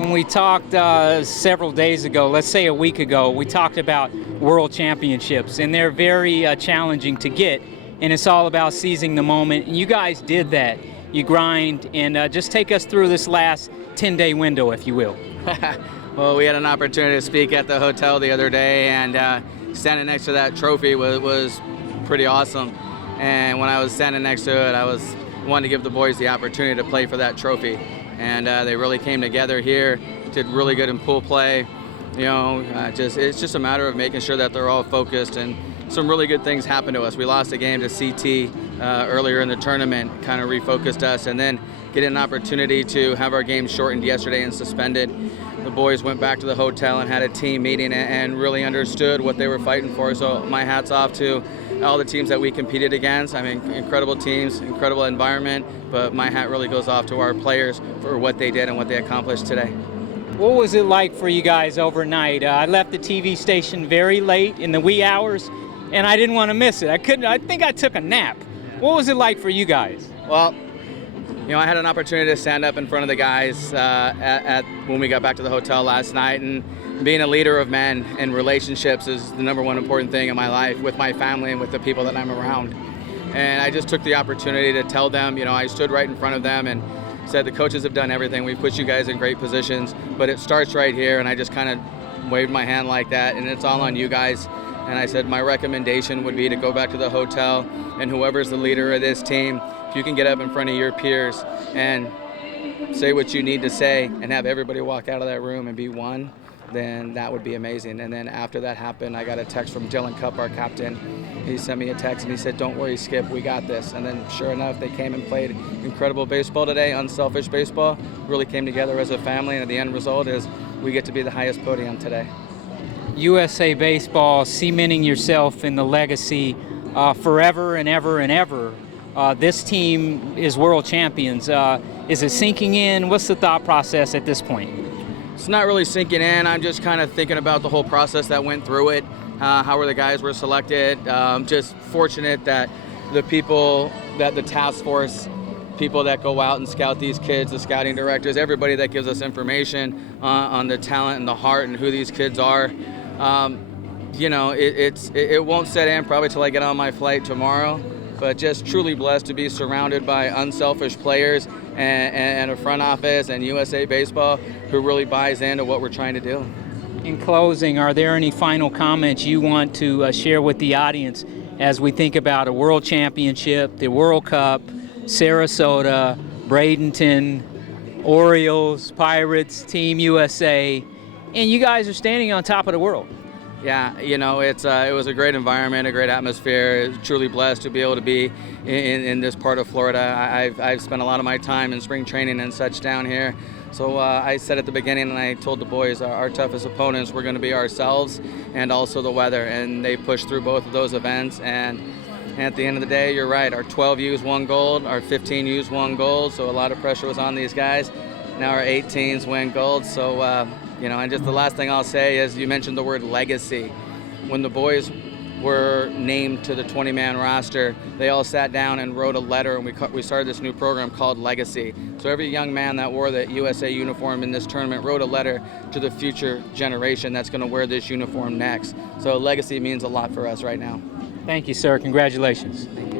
When we talked several days ago, let's say a week ago, we talked about world championships, and they're very challenging to get, and it's all about seizing the moment, and you guys did that. You grind, and just take us through this last 10-day window, if you will. Well, we had an opportunity to speak at the hotel the other day, and standing next to that trophy was pretty awesome. And when I was standing next to it, I wanted to give the boys the opportunity to play for that trophy. And they really came together here, did really good in pool play. You know, it's just a matter of making sure that they're all focused, and some really good things happened to us. We lost a game to CT earlier in the tournament, kind of refocused us, and then getting an opportunity to have our game shortened yesterday and suspended. The boys went back to the hotel and had a team meeting and really understood what they were fighting for. So my hat's off to all the teams that we competed against. I mean, incredible teams, incredible environment, but my hat really goes off to our players for what they did and what they accomplished today. What was it like for you guys overnight? I left the TV station very late in the wee hours, and I didn't want to miss it. I think I took a nap. What was it like for you guys? Well, you know, I had an opportunity to stand up in front of the guys when we got back to the hotel last night, and being a leader of men and relationships is the number one important thing in my life with my family and with the people that I'm around. And I just took the opportunity to tell them, you know, I stood right in front of them and said, the coaches have done everything. We've put you guys in great positions, but it starts right here. And I just kind of waved my hand like that, and it's all on you guys. And I said my recommendation would be to go back to the hotel, and whoever's the leader of this team, if you can get up in front of your peers and say what you need to say and have everybody walk out of that room and be one, then that would be amazing. And then after that happened, I got a text from Dylan Cupp, our captain. He sent me a text and he said, "Don't worry, Skip, we got this." And then sure enough, they came and played incredible baseball today, unselfish baseball, really came together as a family, and the end result is we get to be the highest podium today. USA Baseball, cementing yourself in the legacy forever and ever and ever. This team is world champions. Is it sinking in? What's the thought process at this point? It's not really sinking in. I'm just kind of thinking about the whole process that went through it, how the guys were selected. Just fortunate that the people, that the task force, people that go out and scout these kids, the scouting directors, everybody that gives us information on the talent and the heart and who these kids are. You know, it won't set in probably till I get on my flight tomorrow, but just truly blessed to be surrounded by unselfish players and a front office and USA Baseball who really buys into what we're trying to do. In closing, are there any final comments you want to share with the audience as we think about a World Championship, the World Cup, Sarasota, Bradenton, Orioles, Pirates, Team USA, and you guys are standing on top of the world? Yeah, you know, it was a great environment, a great atmosphere. Truly blessed to be able to be in this part of Florida. I've spent a lot of my time in spring training and such down here. So I said at the beginning, and I told the boys, our toughest opponents were going to be ourselves and also the weather. And they pushed through both of those events. And at the end of the day, you're right. Our 12 U's won gold. Our 15 U's won gold. So a lot of pressure was on these guys. Now our 18s win gold. So, you know, and just the last thing I'll say is you mentioned the word legacy. When the boys were named to the 20-man roster, they all sat down and wrote a letter, and we started this new program called Legacy. So every young man that wore the USA uniform in this tournament wrote a letter to the future generation that's going to wear this uniform next. So legacy means a lot for us right now. Thank you, sir. Congratulations. Thank you.